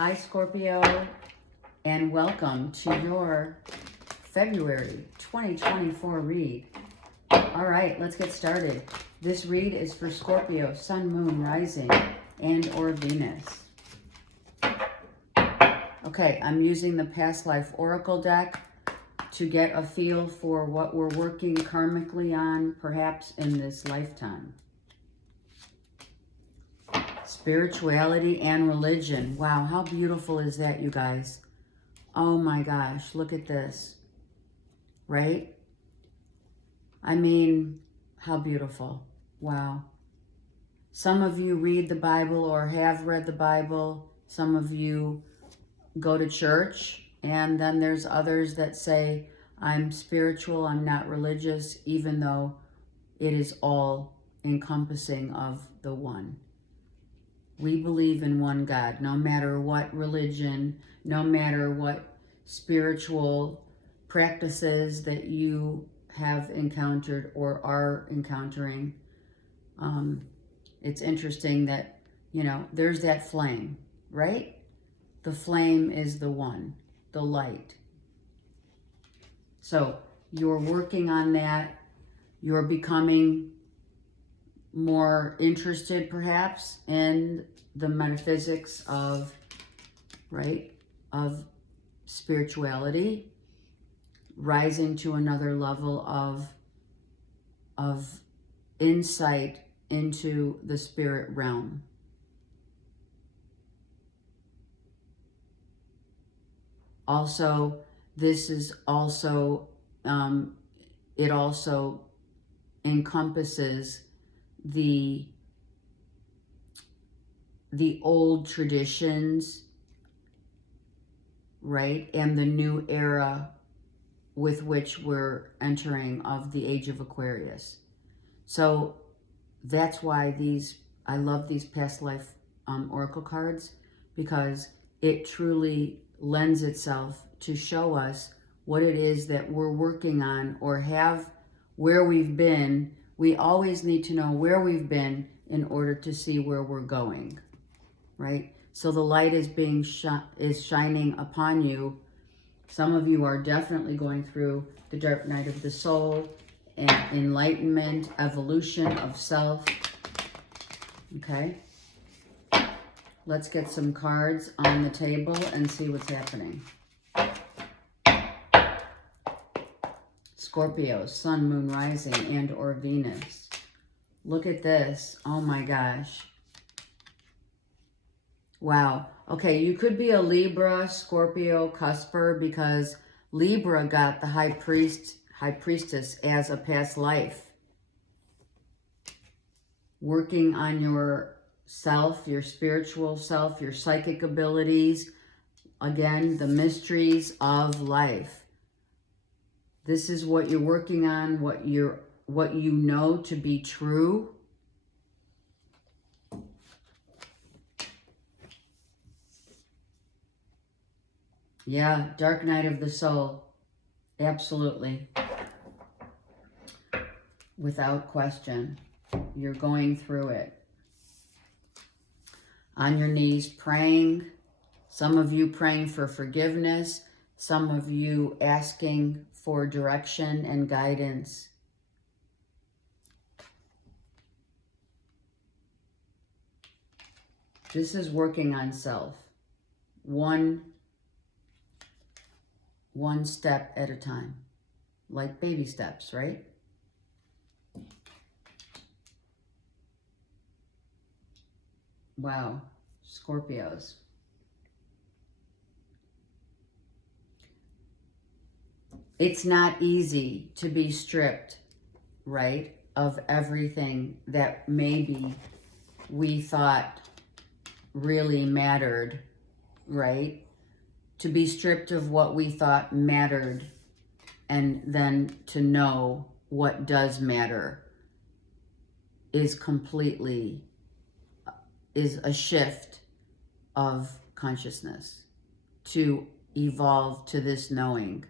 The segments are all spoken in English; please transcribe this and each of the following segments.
Hi, Scorpio, and welcome to your February 2024 read. All right, let's get started. This read is for Scorpio, Sun, Moon, Rising, and or Venus. Okay, I'm using the Past Life Oracle deck to get a feel for what we're working karmically on, perhaps in this lifetime. Spirituality and religion. Wow, how beautiful is that, you guys? Oh my gosh, look at this. Right? I mean, how beautiful. Wow. Some of you read the Bible or have read the Bible. Some of you go to church. And then there's others that say, I'm spiritual, I'm not religious, even though it is all encompassing of the one. We believe in one God, no matter what religion, no matter what spiritual practices that you have encountered or are encountering. It's interesting that, you know, there's that flame, right? The flame is the one, the light. So you're working on that. You're becoming more interested perhaps in the metaphysics of, right, of spirituality, rising to another level of insight into the spirit realm. Also, this is also, it also encompasses the old traditions, right? And the new era with which we're entering of the age of Aquarius. So that's why I love these past life oracle cards, because it truly lends itself to show us what it is that we're working on or have, where we've been. We always need to know where we've been in order to see where we're going, right? So the light is shining upon you. Some of you are definitely going through the dark night of the soul and enlightenment, evolution of self. Okay. Let's get some cards on the table and see what's happening. Scorpio, Sun, Moon, Rising, and or Venus. Look at this. Oh my gosh. Wow. Okay, you could be a Libra, Scorpio, Cusper, because Libra got the High Priestess as a past life. Working on your self, your spiritual self, your psychic abilities. Again, the mysteries of life. This is what you're working on, what you know to be true. Yeah, dark night of the soul. Absolutely. Without question. You're going through it. On your knees praying. Some of you praying for forgiveness. Some of you asking for direction and guidance. This is working on self. One step at a time. Like baby steps, right? Wow, Scorpios. It's not easy to be stripped, right, of everything that maybe we thought really mattered, right? To be stripped of what we thought mattered, and then to know what does matter is a shift of consciousness to evolve to this knowing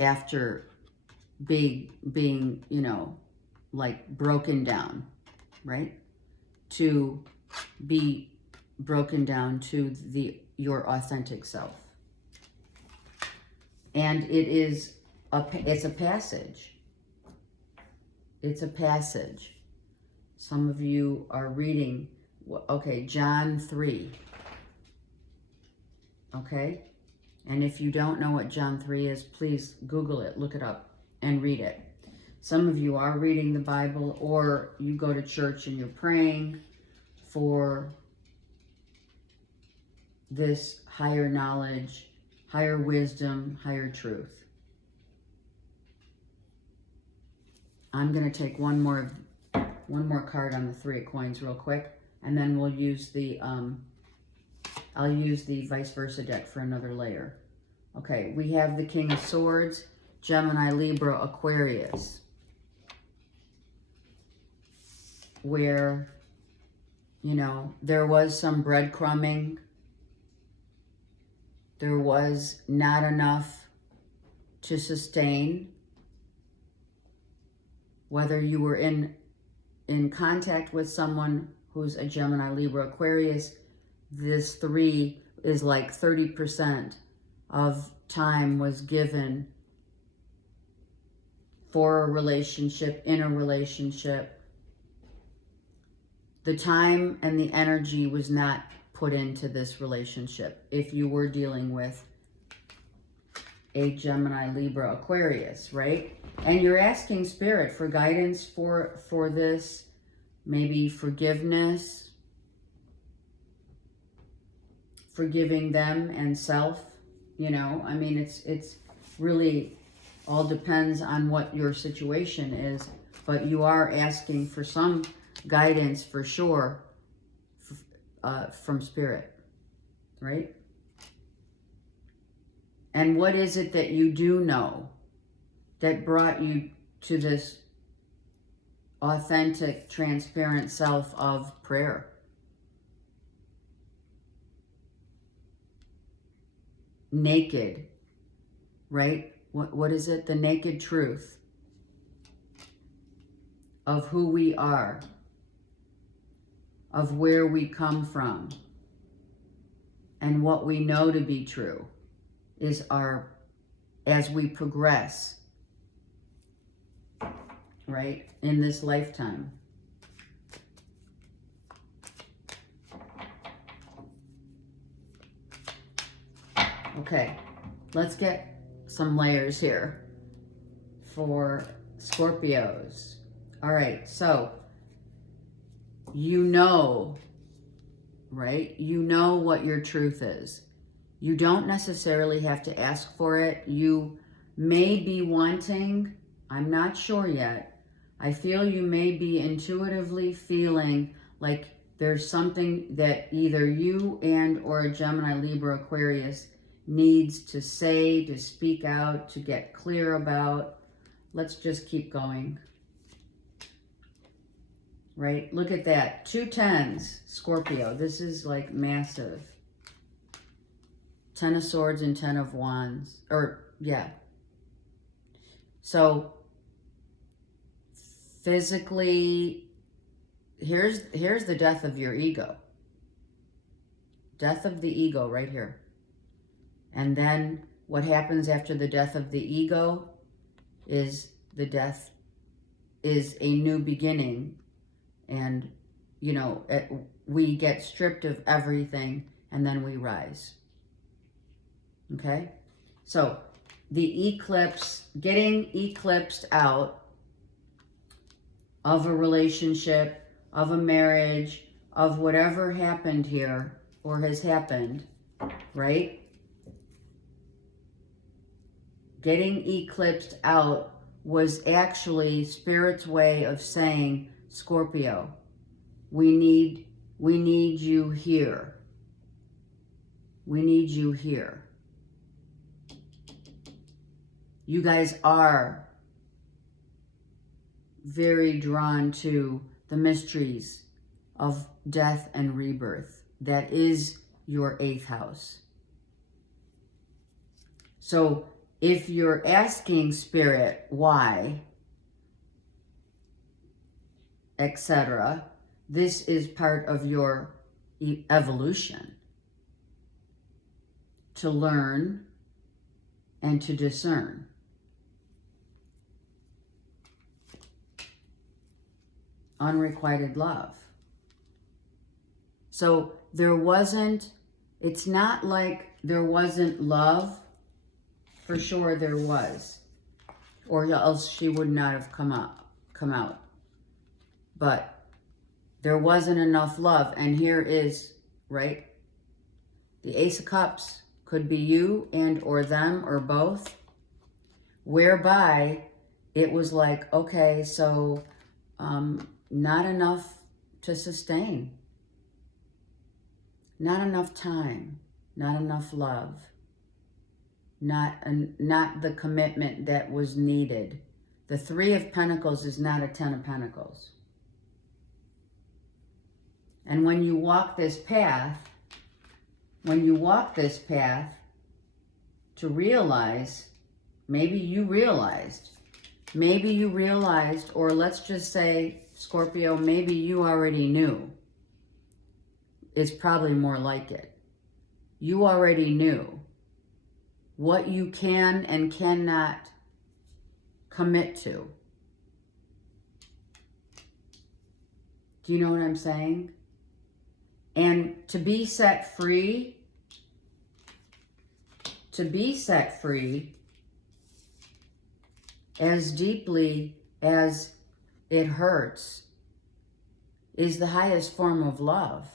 after being, you know, like broken down, right? To be broken down to your authentic self. And it's a passage. It's a passage. Some of you are reading, okay, John 3. Okay? And if you don't know what John 3 is, please Google it, look it up, and read it. Some of you are reading the Bible, or you go to church and you're praying for this higher knowledge, higher wisdom, higher truth. I'm going to take one more card on the 3 of coins real quick, and then we'll use the I'll use the vice versa deck for another layer. Okay, we have the King of Swords, Gemini, Libra, Aquarius, where, you know, there was some breadcrumbing. There was not enough to sustain. Whether you were in contact with someone who's a Gemini, Libra, Aquarius, this 3 is like 30% of time was given for a relationship, in a relationship. The time and the energy was not put into this relationship if you were dealing with a Gemini, Libra, Aquarius, right? And you're asking Spirit for guidance for this, maybe forgiveness, forgiving them and self, you know. I mean, it's really all depends on what your situation is, but you are asking for some guidance for sure from Spirit, right? And what is it that you do know that brought you to this authentic, transparent self of prayer? Naked, right? What is it? The naked truth of who we are, of where we come from, and what we know to be true is as we progress, right, in this lifetime. Okay, let's get some layers here for Scorpios. All right, so you know, right? You know what your truth is. You don't necessarily have to ask for it. You may be wanting, I'm not sure yet. I feel you may be intuitively feeling like there's something that either you and or a Gemini, Libra, Aquarius needs to say, to speak out, to get clear about. Let's just keep going. Right? Look at that. 2 10s, Scorpio. This is like massive. 10 of Swords and 10 of Wands. Or, yeah. So, physically, here's the death of your ego. Death of the ego right here. And then what happens after the death of the ego is the death is a new beginning. And, you know, we get stripped of everything and then we rise. Okay? So, the eclipse, getting eclipsed out of a relationship, of a marriage, of whatever happened here or has happened, right? Getting eclipsed out was actually Spirit's way of saying, Scorpio, we need you here. We need you here. You guys are very drawn to the mysteries of death and rebirth. That is your 8th house. So if you're asking Spirit why, etc., this is part of your evolution, to learn and to discern. Unrequited love. So it's not like there wasn't love. For sure there was, or else she would not have come out. But there wasn't enough love, and here is, right? The Ace of Cups could be you and or them or both, whereby it was like, okay, so not enough to sustain. Not enough time, not enough love, not the commitment that was needed. The Three of Pentacles is not a Ten of Pentacles. And when you walk this path, to realize, maybe you realized, or let's just say, Scorpio, maybe you already knew. It's probably more like it. You already knew what you can and cannot commit to. Do you know what I'm saying? And to be set free, as deeply as it hurts, is the highest form of love.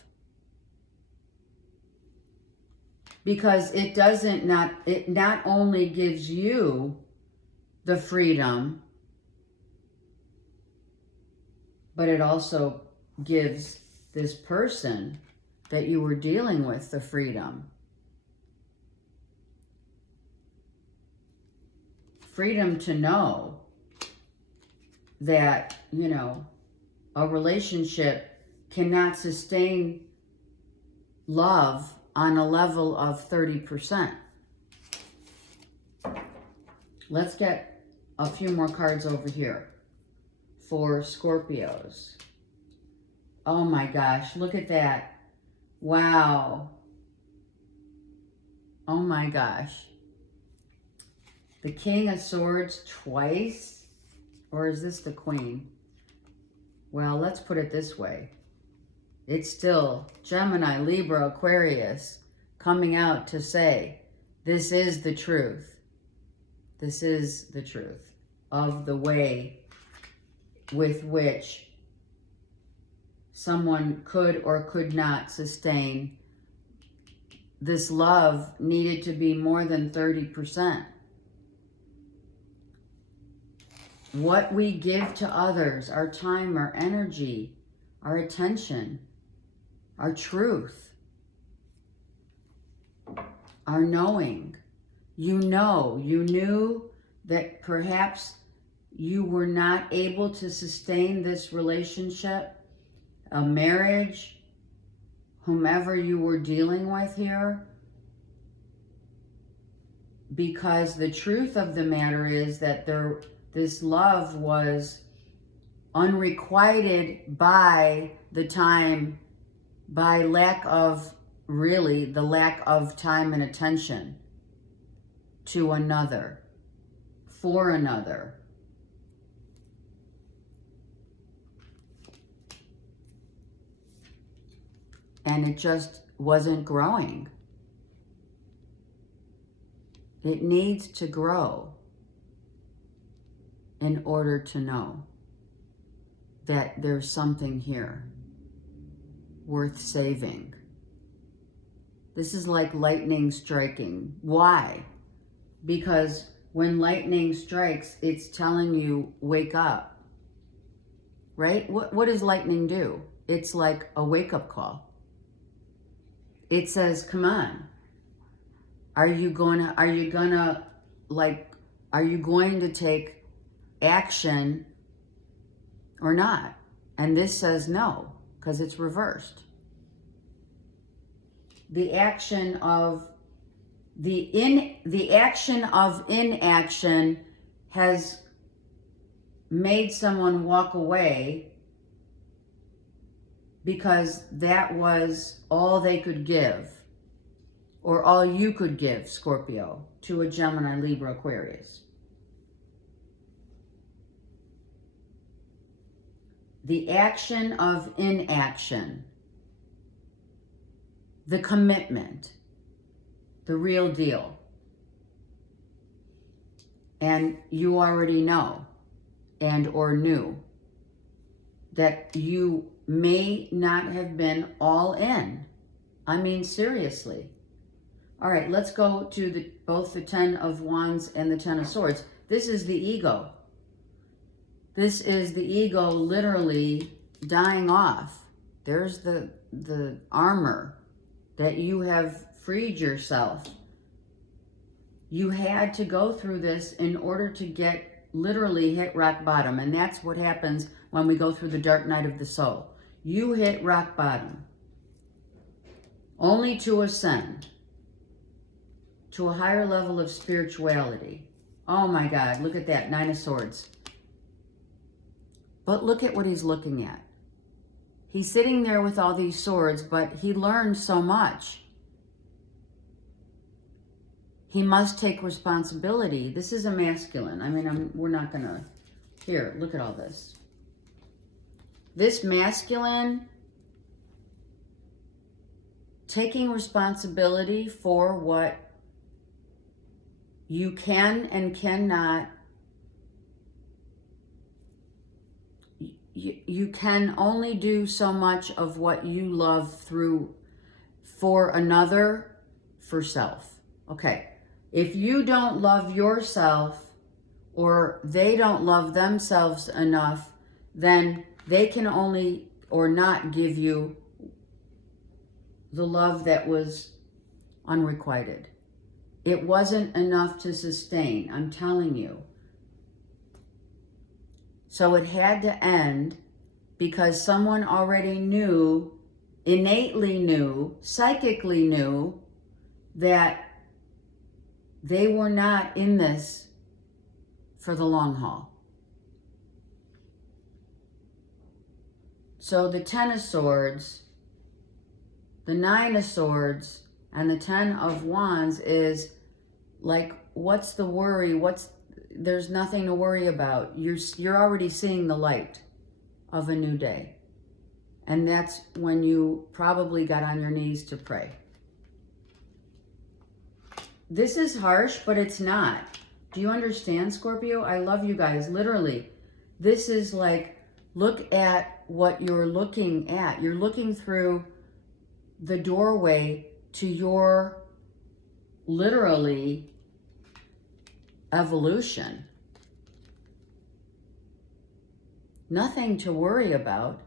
Because it not only gives you the freedom, but it also gives this person that you were dealing with the freedom. Freedom to know that, a relationship cannot sustain love on a level of 30%. Let's get a few more cards over here for Scorpios. Oh my gosh, look at that. Wow. Oh my gosh. The King of Swords twice? Or is this the Queen? Well, let's put it this way. It's still Gemini, Libra, Aquarius coming out to say, this is the truth. This is the truth of the way with which someone could or could not sustain. This love needed to be more than 30%. What we give to others, our time, our energy, our attention, our truth, our knowing. You knew that perhaps you were not able to sustain this relationship, a marriage, whomever you were dealing with here, because the truth of the matter is that this love was unrequited by the time, by lack of time and attention to another, for another. And it just wasn't growing. It needs to grow in order to know that there's something here worth saving. This is like lightning striking. Why? Because when lightning strikes, it's telling you, wake up. Right? What does lightning do? It's like a wake-up call. It says, come on. Are you going to take action or not? And this says no, because it's reversed. The action of inaction has made someone walk away because that was all they could give, or all you could give, Scorpio, to a Gemini, Libra, Aquarius. The action of inaction, the commitment, the real deal. And you already know and or knew that you may not have been all in. I mean, seriously. All right, let's go to both the Ten of Wands and the Ten of Swords. This is the ego. This is the ego literally dying off. There's the armor that you have freed yourself. You had to go through this in order to get literally hit rock bottom. And that's what happens when we go through the dark night of the soul. You hit rock bottom only to ascend to a higher level of spirituality. Oh my God, look at that, Nine of Swords. But look at what he's looking at. He's sitting there with all these swords, but he learned so much. He must take responsibility. This is a masculine. I mean, we're not going to... Here, look at all this. This masculine taking responsibility for what you can and cannot. You can only do so much of what you love through for another, for self. Okay. If you don't love yourself or they don't love themselves enough, then they can only or not give you the love that was unrequited. It wasn't enough to sustain, I'm telling you. So it had to end because someone already knew, innately knew, psychically knew that they were not in this for the long haul. So the Ten of Swords, the Nine of Swords, and the Ten of Wands is like, what's the worry? There's nothing to worry about. You're already seeing the light of a new day. And that's when you probably got on your knees to pray. This is harsh, but it's not. Do you understand, Scorpio? I love you guys, literally. This is like, look at what you're looking at. You're looking through the doorway to your, literally, evolution. Nothing to worry about,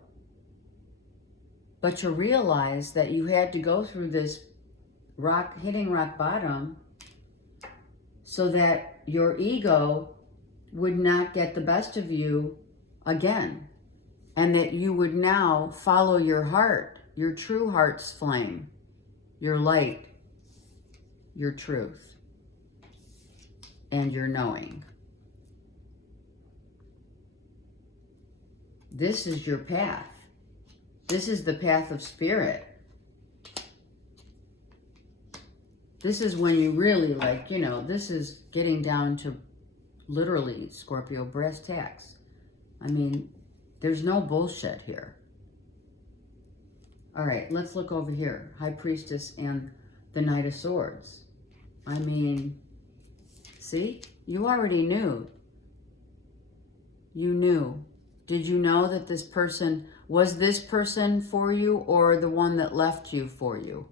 but to realize that you had to go through this hitting rock bottom so that your ego would not get the best of you again, and that you would now follow your heart, your true heart's flame, your light, your truth, and your knowing. This is your path. This is the path of spirit. This is when you really this is getting down to literally, Scorpio, brass tacks. I mean, there's no bullshit here. All right, let's look over here. High Priestess and the Knight of Swords. I mean, see? You already knew. You knew. Did you know that this person, was this person for you or the one that left you for you?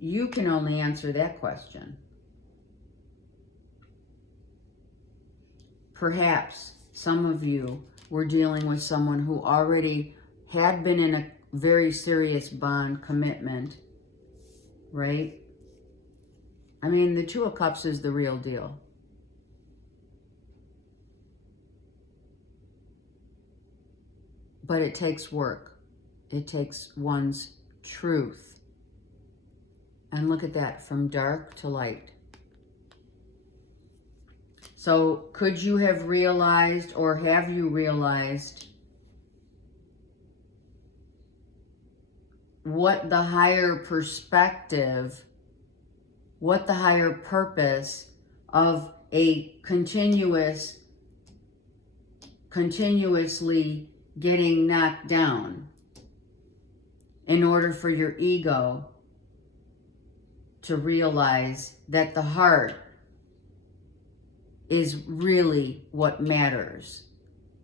You can only answer that question. Perhaps some of you were dealing with someone who already had been in a very serious bond commitment, right? I mean, the Two of Cups is the real deal. But it takes work. It takes one's truth. And look at that, from dark to light. So could you have realized, or have you realized, what the higher perspective, what the higher purpose of a continuously getting knocked down in order for your ego to realize that the heart is really what matters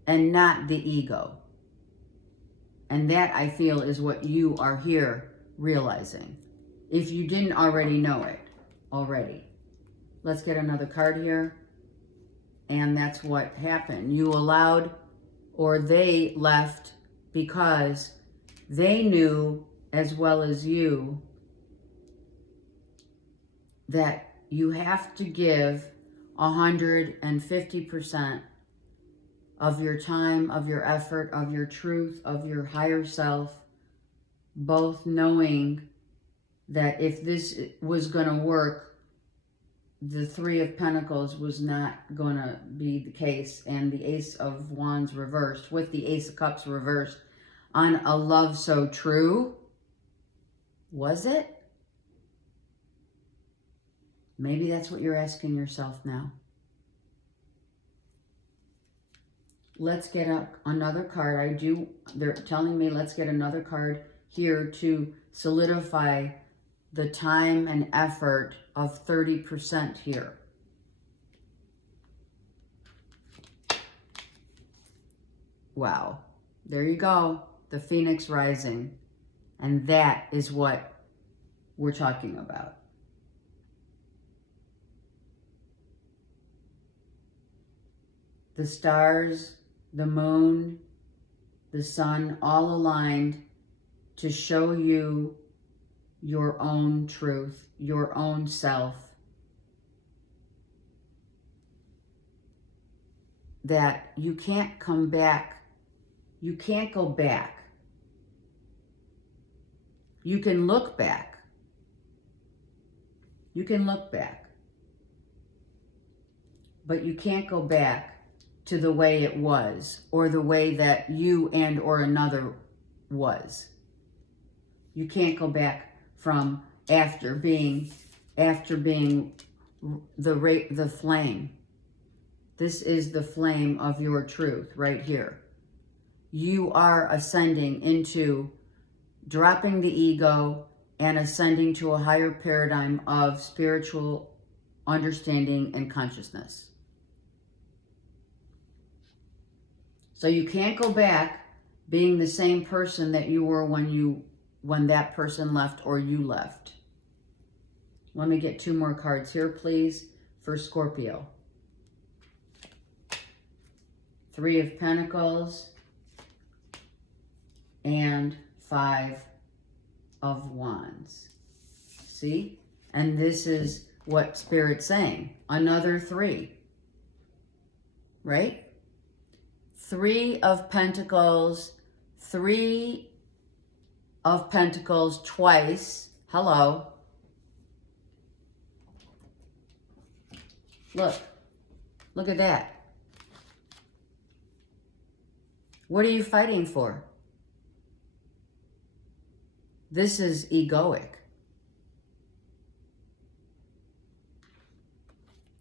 and not the ego. And that, I feel, is what you are here realizing, if you didn't already know it already. Let's get another card here. And that's what happened. You allowed, or they left, because they knew as well as you that you have to give 150% of your time, of your effort, of your truth, of your higher self, both knowing that if this was going to work, the Three of Pentacles was not going to be the case, and the Ace of Wands reversed with the Ace of Cups reversed on a love so true. Was it? Maybe that's what you're asking yourself now. Let's get another card. They're telling me let's get another card here to solidify the time and effort of 30% here. Wow. There you go. The Phoenix rising. And that is what we're talking about. The stars, the moon, the sun, all aligned to show you your own truth, your own self. That you can't come back. You can't go back. You can look back. You can look back. But you can't go back to the way it was, or the way that you and or another was. You can't go back from after being the flame. This is the flame of your truth right here. You are ascending into dropping the ego and ascending to a higher paradigm of spiritual understanding and consciousness. So you can't go back being the same person that you were when that person left or you left. Let me get 2 more cards here, please, for Scorpio. 3 of Pentacles and 5 of Wands. See? And this is what Spirit's saying. Another 3. Right? 3 of Pentacles. 3 of Pentacles twice. Hello. Look. Look at that. What are you fighting for? This is egoic.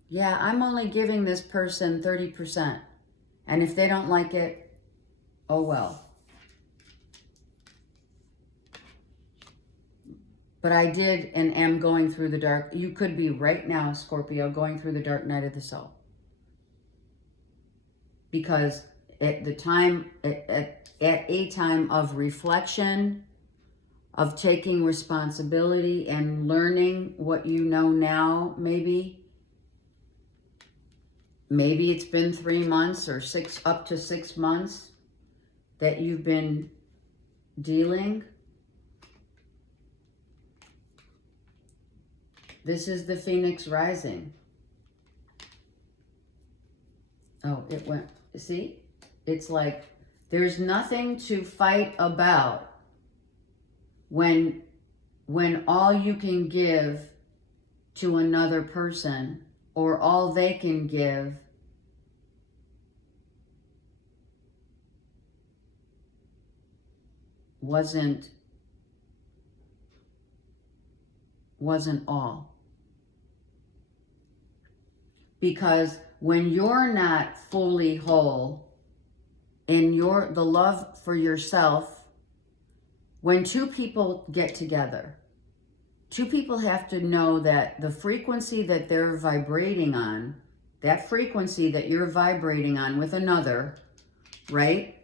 Yeah, I'm only giving this person 30%. And if they don't like it, oh well. But I did and am going through the dark. You could be right now, Scorpio, going through the dark night of the soul. Because at the time, at a time of reflection, of taking responsibility and learning what you know now, maybe it's been 3 months or up to 6 months that you've been dealing. This is the Phoenix rising. Oh, it went, see? It's like there's nothing to fight about when all you can give to another person, or all they can give, wasn't wasn't all. Because when you're not fully whole in the love for yourself, when two people get together, two people have to know that the frequency that they're vibrating on, that frequency that you're vibrating on with another, right?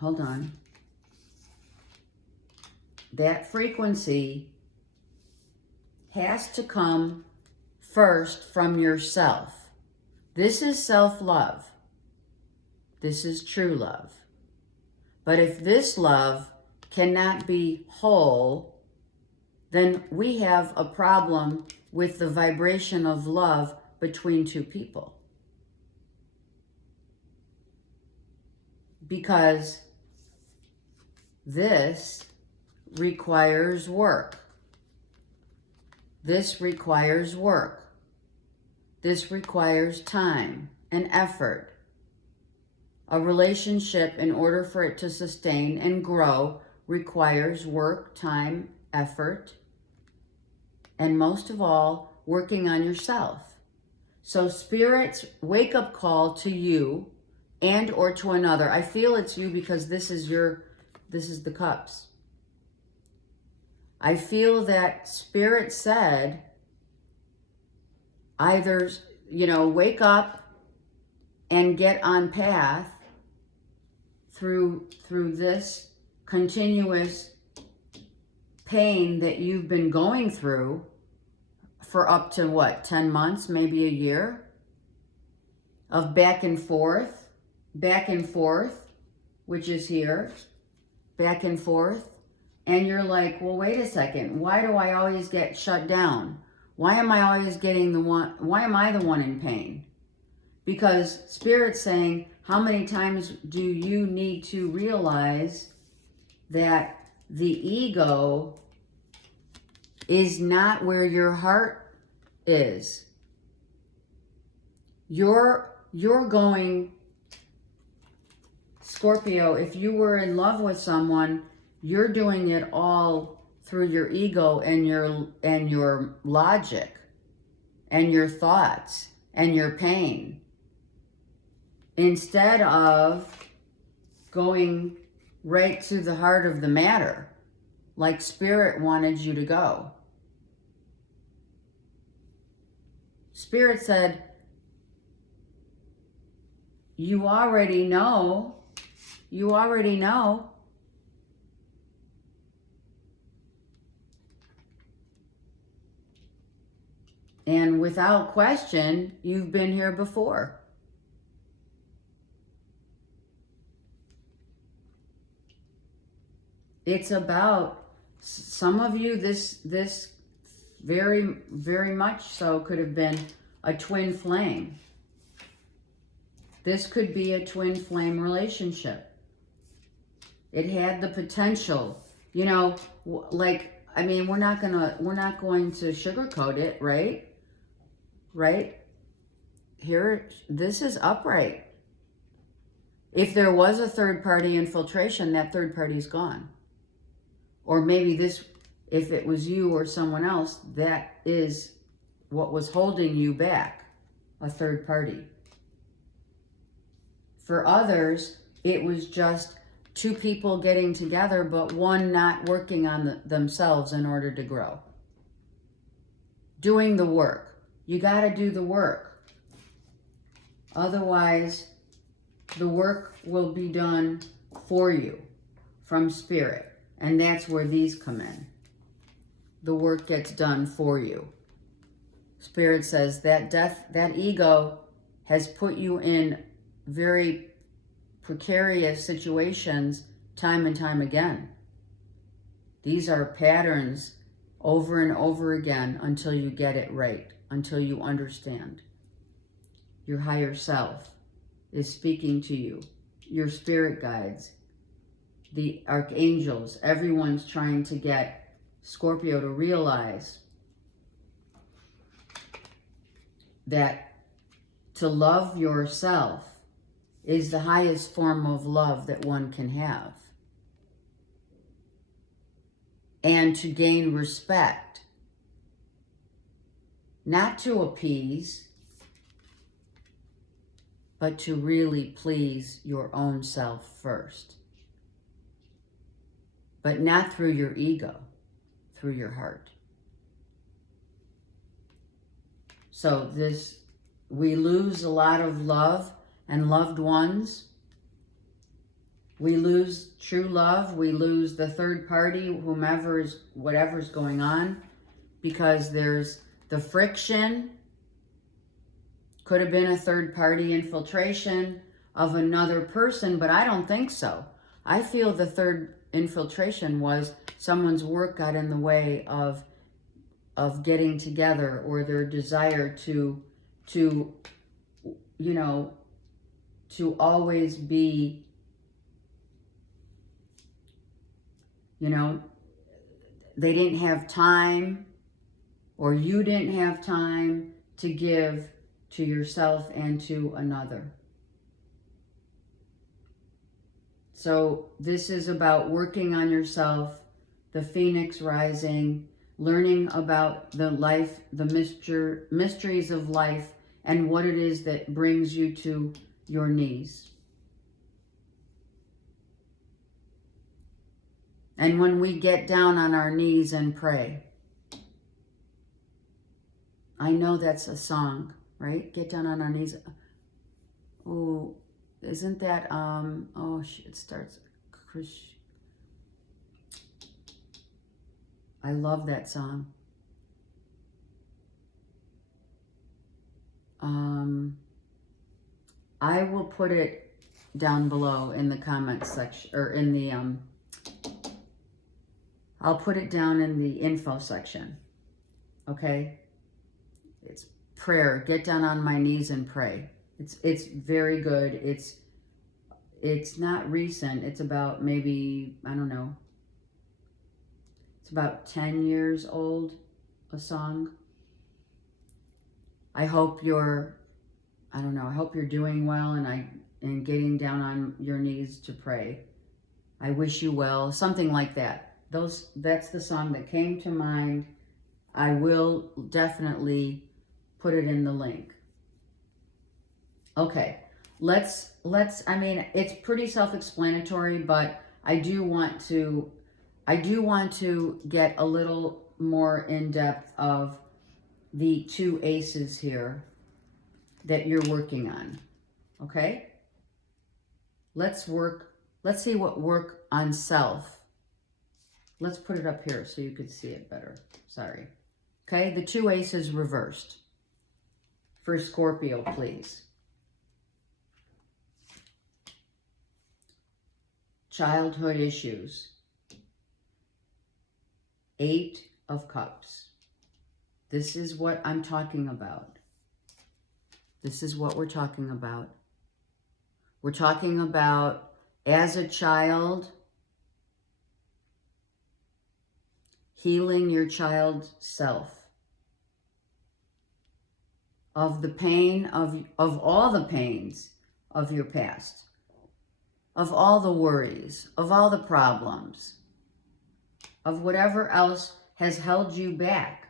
Hold on. That frequency has to come first from yourself. This is self-love. This is true love. But if this love cannot be whole, then we have a problem with the vibration of love between two people. Because this requires work. This requires work. This requires time and effort. A relationship, in order for it to sustain and grow, requires work, time, effort, and most of all, working on yourself. So Spirit's wake-up call to you and or to another. I feel it's you because this is the cups. I feel that Spirit said, either, wake up and get on path through this continuous pain that you've been going through for up to 10 months, maybe a year of back and forth, which is here, back and forth. And you're like, well, wait a second. Why do I always get shut down? Why am I always why am I the one in pain? Because Spirit's saying, how many times do you need to realize that the ego is not where your heart is? You're going, Scorpio, if you were in love with someone, you're doing it all through your ego and your logic and your thoughts and your pain, instead of going right to the heart of the matter, like Spirit wanted you to go. Spirit said, you already know. And without question, you've been here before. It's about, some of you, this very, very much so could have been a twin flame. This could be a twin flame relationship. It had the potential, we're not going to sugarcoat it, right? Right? Here, this is upright. If there was a third party infiltration, that third party's gone. Or maybe if it was you or someone else, that is what was holding you back, a third party. For others, it was just two people getting together, but one not working on themselves in order to grow. Doing the work. You got to do the work. Otherwise, the work will be done for you from Spirit. And that's where these come in. The work gets done for you. Spirit says that ego has put you in very precarious situations time and time again. These are patterns over and over again until you get it right, until you understand. Your higher self is speaking to you. Your spirit guides, the archangels, everyone's trying to get Scorpio to realize that to love yourself is the highest form of love that one can have. and to gain respect, not to appease, but to really please your own self first. But not through your ego, through your heart. So we lose a lot of love and loved ones. We lose true love. We lose the third party, whatever's going on, because there's the friction. Could have been a third party infiltration of another person, but I don't think so. I feel the third infiltration was someone's work got in the way of getting together, or their desire to always be, they didn't have time, or you didn't have time to give to yourself and to another. So this is about working on yourself, the phoenix rising, learning about the life, the mysteries of life, and what it is that brings you to your knees. And when we get down on our knees and pray, I know that's a song, right? Get down on our knees. Oh, isn't that, it starts, I love that song. I will put it down below in the comments section, or in the, I'll put it down in the info section, okay? It's prayer. Get down on my knees and pray. It's very good. It's not recent. It's about maybe, I don't know, it's about 10 years old, a song. I hope you're doing well and getting down on your knees to pray. I wish you well, something like that. That's the song that came to mind. I will definitely put it in the link. Okay, it's pretty self-explanatory, but I do want to get a little more in depth of the two aces here that you're working on. Okay? Let's see what work on self. Let's put it up here so you could see it better. Sorry. Okay, the two aces reversed. For Scorpio, please. Childhood issues. 8 of Cups. This is what I'm talking about. This is what we're talking about. We're talking about, as a child, healing your child self of the pain of all the pains of your past, of all the worries, of all the problems, of whatever else has held you back.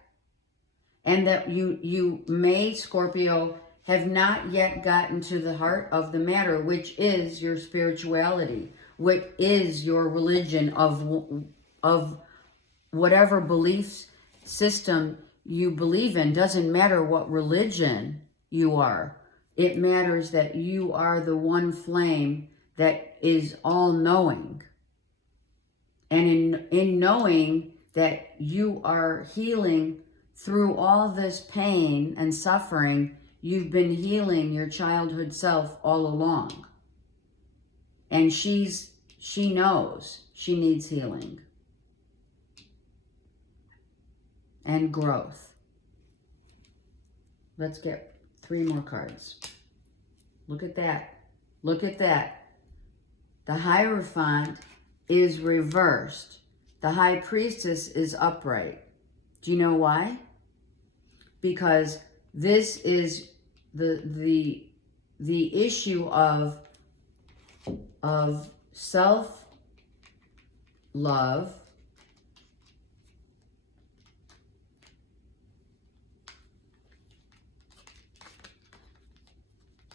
And that you may, Scorpio, have not yet gotten to the heart of the matter, which is your spirituality, which is your religion of whatever belief system you believe in. Doesn't matter what religion you are. It matters that you are the one flame that is all-knowing. And in knowing that you are healing through all this pain and suffering, you've been healing your childhood self all along. And she knows she needs healing and growth. Let's get 3 more cards. Look at that. Look at that. The Hierophant is reversed. The High Priestess is upright. Do you know why? Because this is the issue of self-love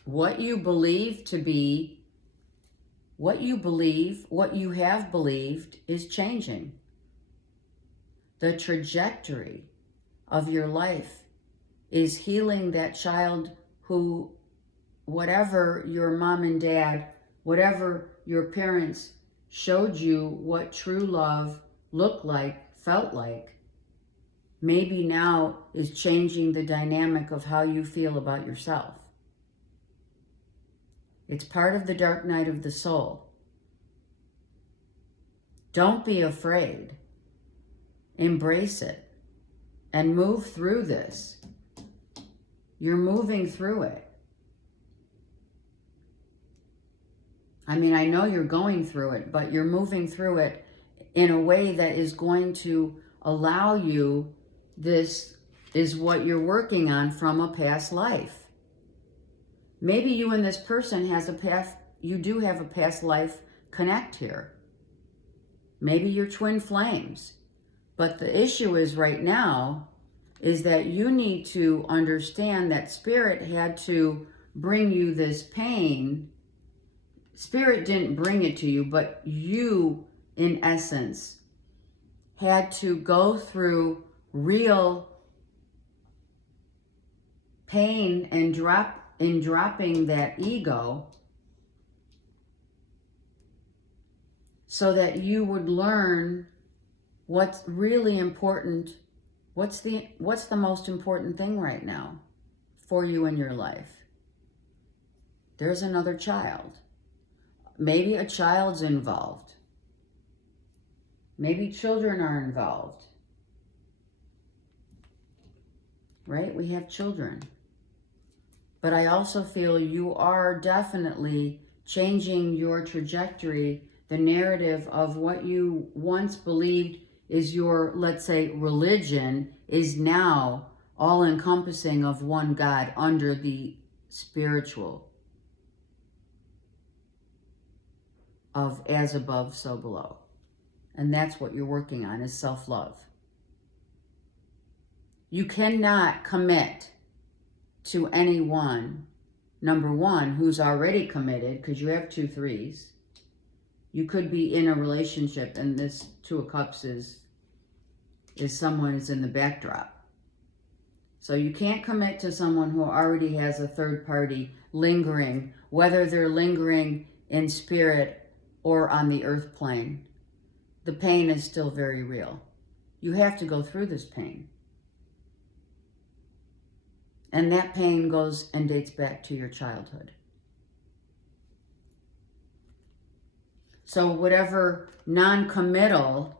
what you believe to be, what you have believed is changing. The trajectory of your life is healing that child who, whatever your mom and dad, whatever your parents showed you what true love looked like, felt like, maybe now is changing the dynamic of how you feel about yourself. It's part of the dark night of the soul. Don't be afraid. Embrace it and move through this. You're moving through it. I mean, I know you're going through it, but you're moving through it in a way that is going to allow you, this is what you're working on from a past life. Maybe you and this person has a past, you do have a past life connect here. Maybe you're twin flames. But the issue is right now is that you need to understand that Spirit had to bring you this pain. Spirit didn't bring it to you, but you, in essence, had to go through real pain and dropping that ego so that you would learn what's really important, what's the most important thing right now for you in your life. There's another child. Maybe a child's involved. Maybe children are involved. Right? We have children. But I also feel you are definitely changing your trajectory, the narrative of what you once believed is your, let's say, religion, is now all-encompassing of one God under the spiritual of as above, so below. And that's what you're working on, is self-love. You cannot commit to anyone, number one, who's already committed, because you have 2 3s. You could be in a relationship and this 2 of Cups is someone who's in the backdrop. So you can't commit to someone who already has a third party lingering, whether they're lingering in spirit or on the earth plane. The pain is still very real. You have to go through this pain. And that pain goes and dates back to your childhood. So whatever non-committal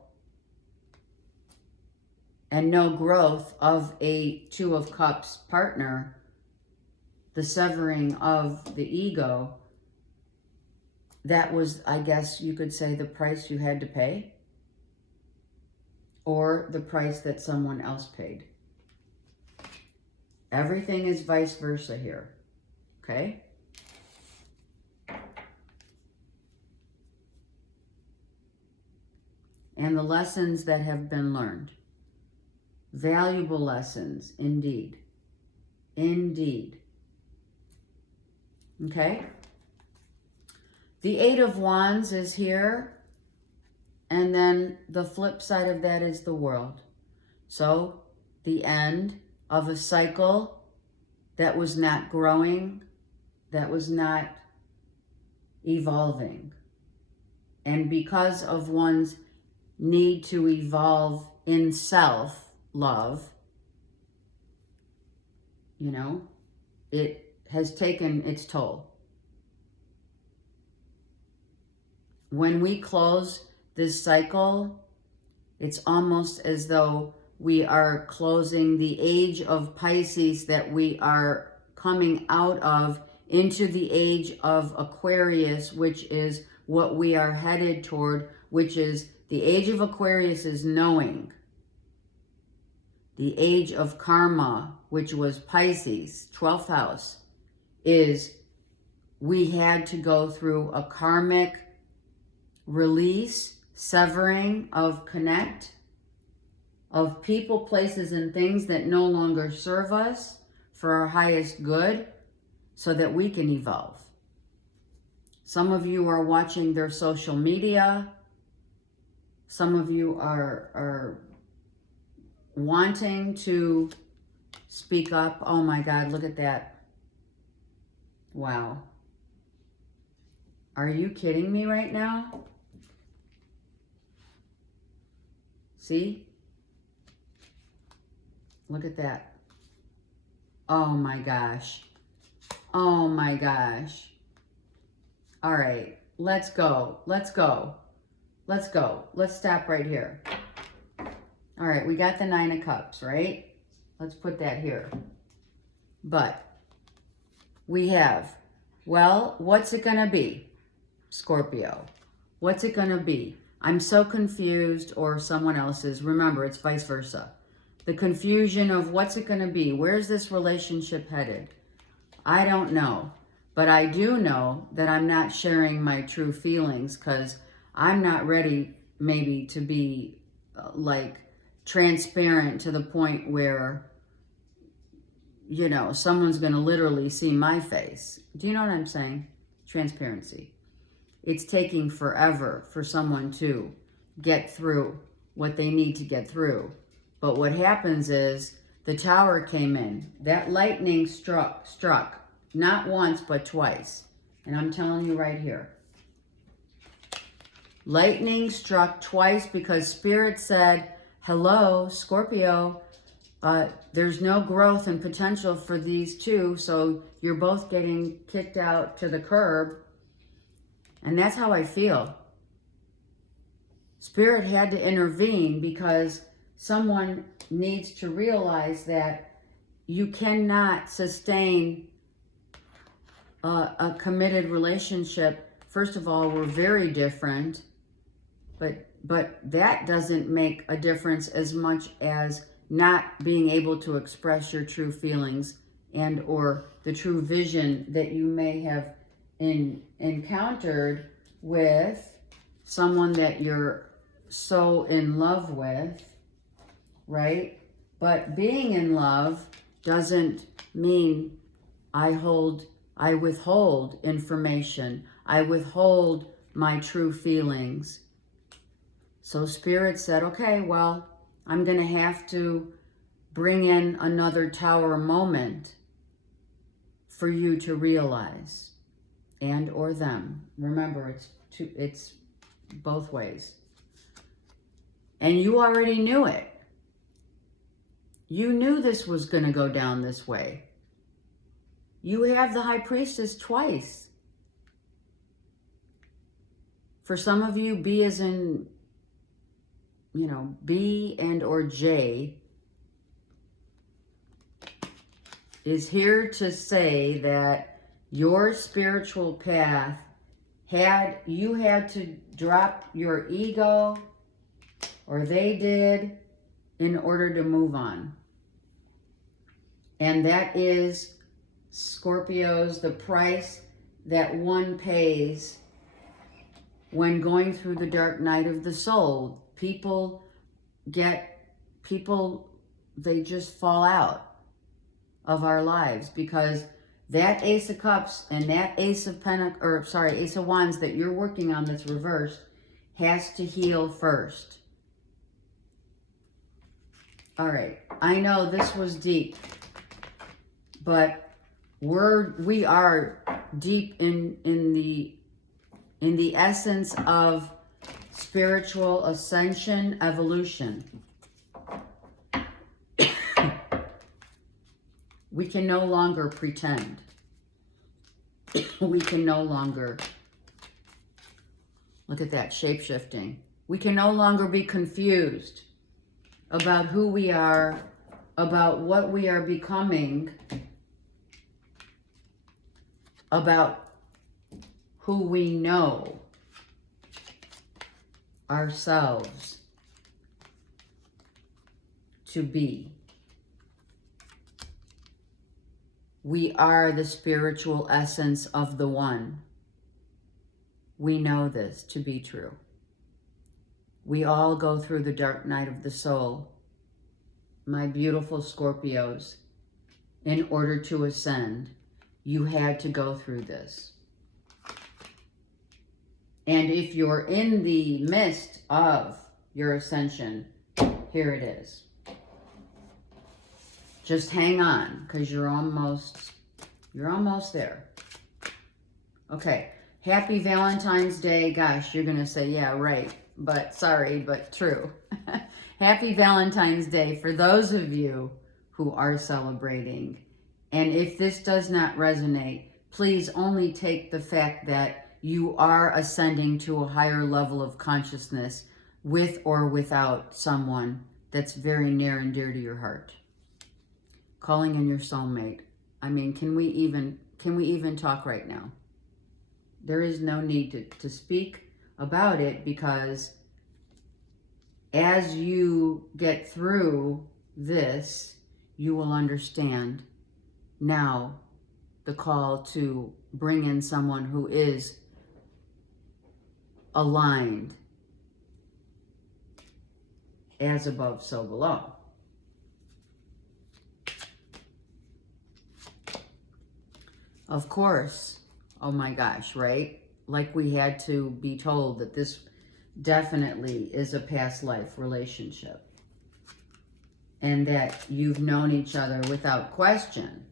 and no growth of a 2 of Cups partner, the severing of the ego, that was, I guess you could say, the price you had to pay, or the price that someone else paid. Everything is vice versa here, okay? And the lessons that have been learned. Valuable lessons, indeed. Indeed. Okay? The 8 of Wands is here. And then the flip side of that is the World. So, the end of a cycle that was not growing, that was not evolving. And because of one's need to evolve in self-love, you know, it has taken its toll. When we close this cycle, it's almost as though we are closing the age of Pisces that we are coming out of into the age of Aquarius, which is what we are headed toward, which is the age of Aquarius is knowing. The age of Karma, which was Pisces, 12th house, is we had to go through a karmic release, severing of connect, of people, places, and things that no longer serve us for our highest good. so that we can evolve. Some of you are watching their social media. Some of you are wanting to speak up. Oh my God, look at that. Wow. Are you kidding me right now? See? Look at that. Oh my gosh. Oh my gosh. All right, let's go. Let's go. Let's go. Let's stop right here. All right, we got the 9 of Cups, right? Let's put that here. But we have, well, what's it going to be, Scorpio? What's it going to be? I'm so confused, or someone else is. Remember, it's vice versa. The confusion of what's it going to be? Where's this relationship headed? I don't know. But I do know that I'm not sharing my true feelings because I'm not ready maybe to be like transparent to the point where, you know, someone's going to literally see my face. Do you know what I'm saying? Transparency. It's taking forever for someone to get through what they need to get through. But what happens is the tower came in. That lightning struck. Not once, but twice. And I'm telling you right here. Lightning struck twice because Spirit said, hello, Scorpio, there's no growth and potential for these two, so you're both getting kicked out to the curb. And that's how I feel. Spirit had to intervene because someone needs to realize that you cannot sustain a committed relationship. First of all, we're very different, but that doesn't make a difference as much as not being able to express your true feelings and or the true vision that you may have encountered with someone that you're so in love with, right? But being in love doesn't mean I withhold information. I withhold my true feelings. So Spirit said, okay, well, I'm going to have to bring in another tower moment for you to realize, and or them. Remember, it's both ways. And you already knew it. You knew this was going to go down this way. You have the High Priestess twice. For some of you, B as in, you know, B and or J is here to say that your spiritual path you had to drop your ego, or they did, in order to move on. And that is, Scorpios, the price that one pays when going through the dark night of the soul. People, they just fall out of our lives because that Ace of Cups and that Ace of Wands that you're working on that's reversed has to heal first. All right, I know this was deep, but we are deep in the essence of spiritual ascension, evolution. We can no longer pretend. We can no longer, look at that, shape-shifting. We can no longer be confused about who we are, about what we are becoming, about who we know ourselves to be. We are the spiritual essence of the One. We know this to be true. We all go through the dark night of the soul, my beautiful Scorpios, in order to ascend. you had to go through this. And if you're in the midst of your ascension, here it is. Just hang on, because you're almost there. Okay. Happy Valentine's Day. Gosh, you're going to say, yeah, right. But sorry, but true. Happy Valentine's Day for those of you who are celebrating. And if this does not resonate, please only take the fact that you are ascending to a higher level of consciousness with or without someone that's very near and dear to your heart. Calling in your soulmate. I mean, can we even talk right now? There is no need to speak about it, because as you get through this, you will understand now the call to bring in someone who is aligned, as above, so below. Of course, oh my gosh, right? Like we had to be told that this definitely is a past life relationship. And that you've known each other without question.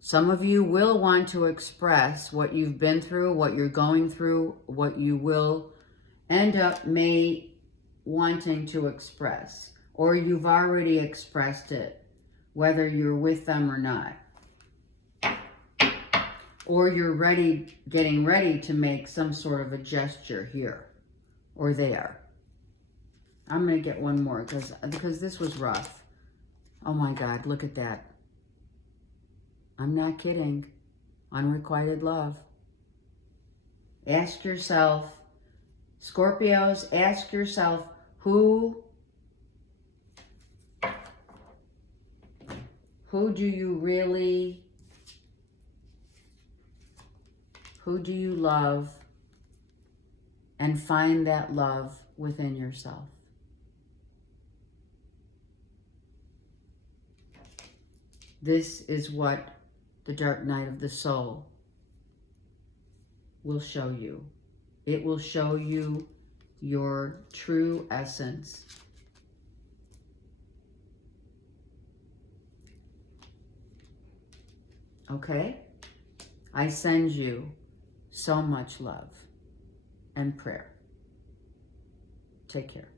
Some of you will want to express what you've been through, what you're going through, what you will end up wanting to express. Or you've already expressed it, whether you're with them or not. Or you're getting ready to make some sort of a gesture here or there. I'm going to get one more because this was rough. Oh my God, look at that. I'm not kidding. Unrequited love. Ask yourself, Scorpios, ask yourself, who do you love, and find that love within yourself. This is what the dark night of the soul will show you. It will show you your true essence. Okay? I send you so much love and prayer. Take care.